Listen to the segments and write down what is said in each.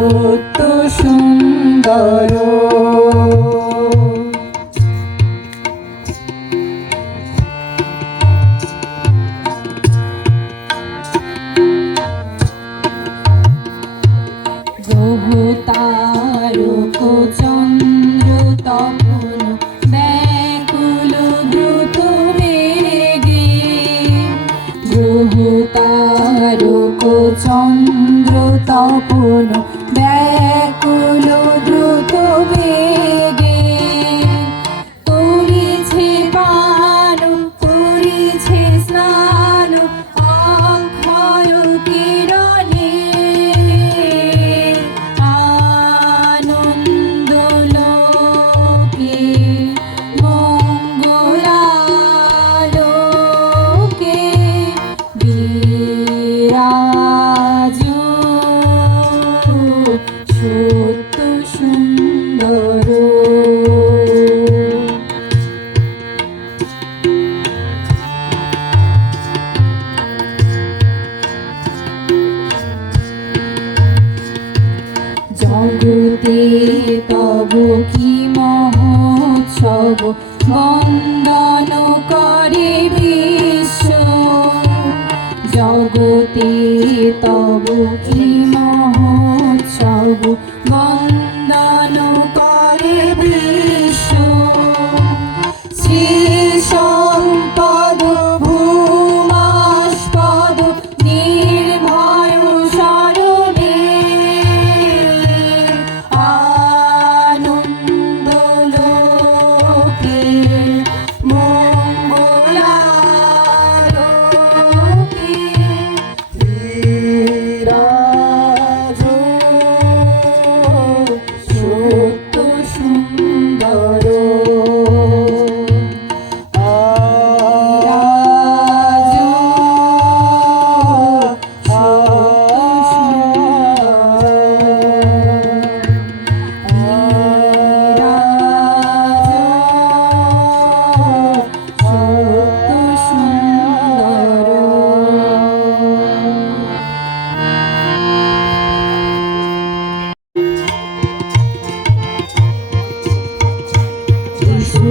সত্য সুন্দর গ্রহ তারক চন্দ্র তপন ব্যাকুল দ্রুত বেগে গ্রহ তারক চন্দ্র তপন ব্যাকুল দ্রুত বেগে করিছে পান করিছে স্নান অক্ষয় কিরণে আনন্দ লোকে মঙ্গলালোকে বিরাজ সত্য সুন্দর জগতে তব কি মহোৎসব বন্দন করে বিশ্ব জগতে তব কি মহোৎসব বন্দন করে বিশ্ব শ্রী সম্পদ ভূমাস্পদ নির্ভয় শরণে আনন্দ লোকে মঙ্গলালোকে বিরাজ সত্য সুন্দর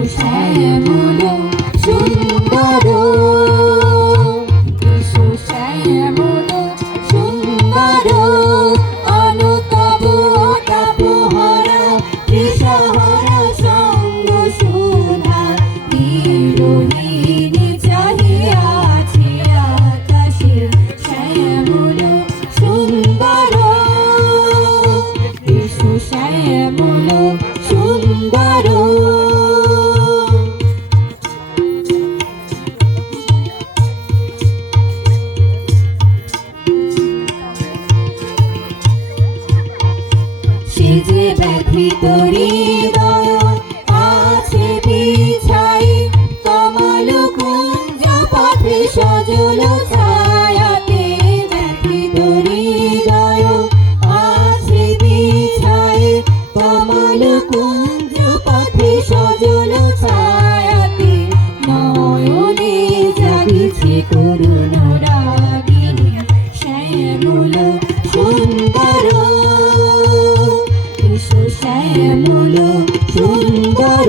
শ্যামল সুন্দর শ্যামল সুন্দর অনুতপ তাপহরা কৃষহরা সঙ্গ সুধা বিরোহিণী চাহিয়াছে আকাশে শ্যামল সুন্দর শ্যামল সুন্দর যে ব্যথিত হৃদয় আছে বিছাই কমল কুঞ্জ পথে সজল ছায়াতে ব্যথিত হৃদয় আছে বিছাই কমল কুঞ্জ পথে সজল ছায়াতে নয়নে জাগিছে করুণ রাগিনী শ্যামল সুন্দর শ্যামল সুন্দর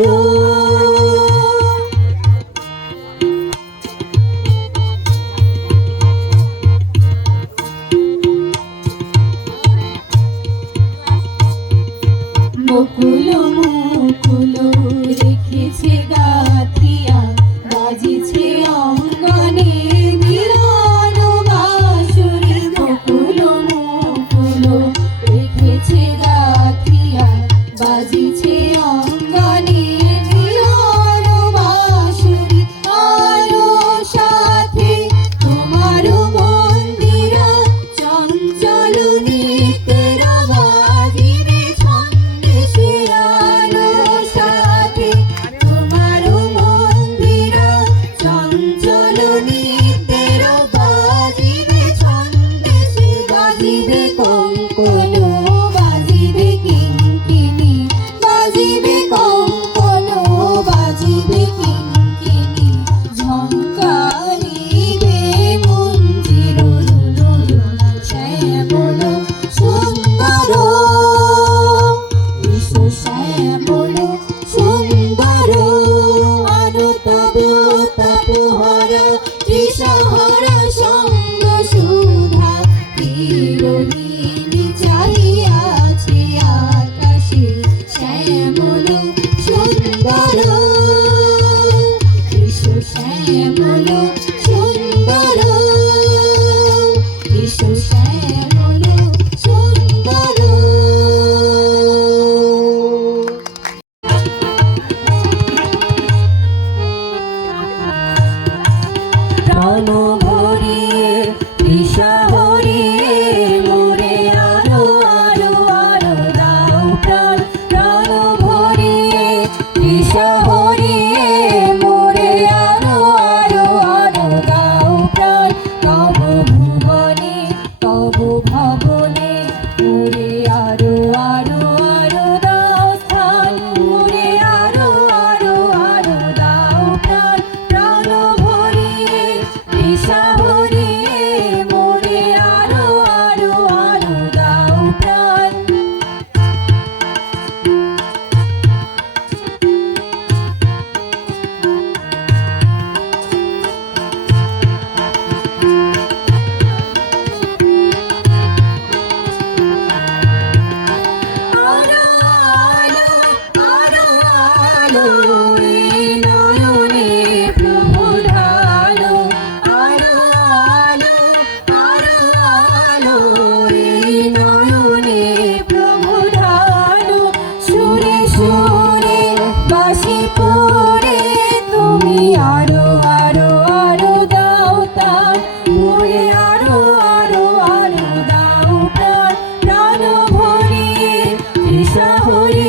বকুল মুকুল রেখেছে গাথিয়া বাজিছে অঙ্গনে মিলন বাঁশুরি বকুল মুকুল রেখেছে গাথিয়া বাজিছে অঙ্গনে মিলন বাঁশুরি আরো সাথে তোমার মন্দির চঞ্চল নিত্যের বাজিবে ছন্দে সে আলো সাথে তোমার আলো এই নয়নে প্রভু ঢালো আলো আলো আলো আলো এই নয়নে প্রভু ঢালো সুরে সুরে বাঁশি পড়ে তুমি আরো আরো আরো দাও তার মোরে আরো আরো আরো দাও তার প্রাণ ভরে তৃষা হরে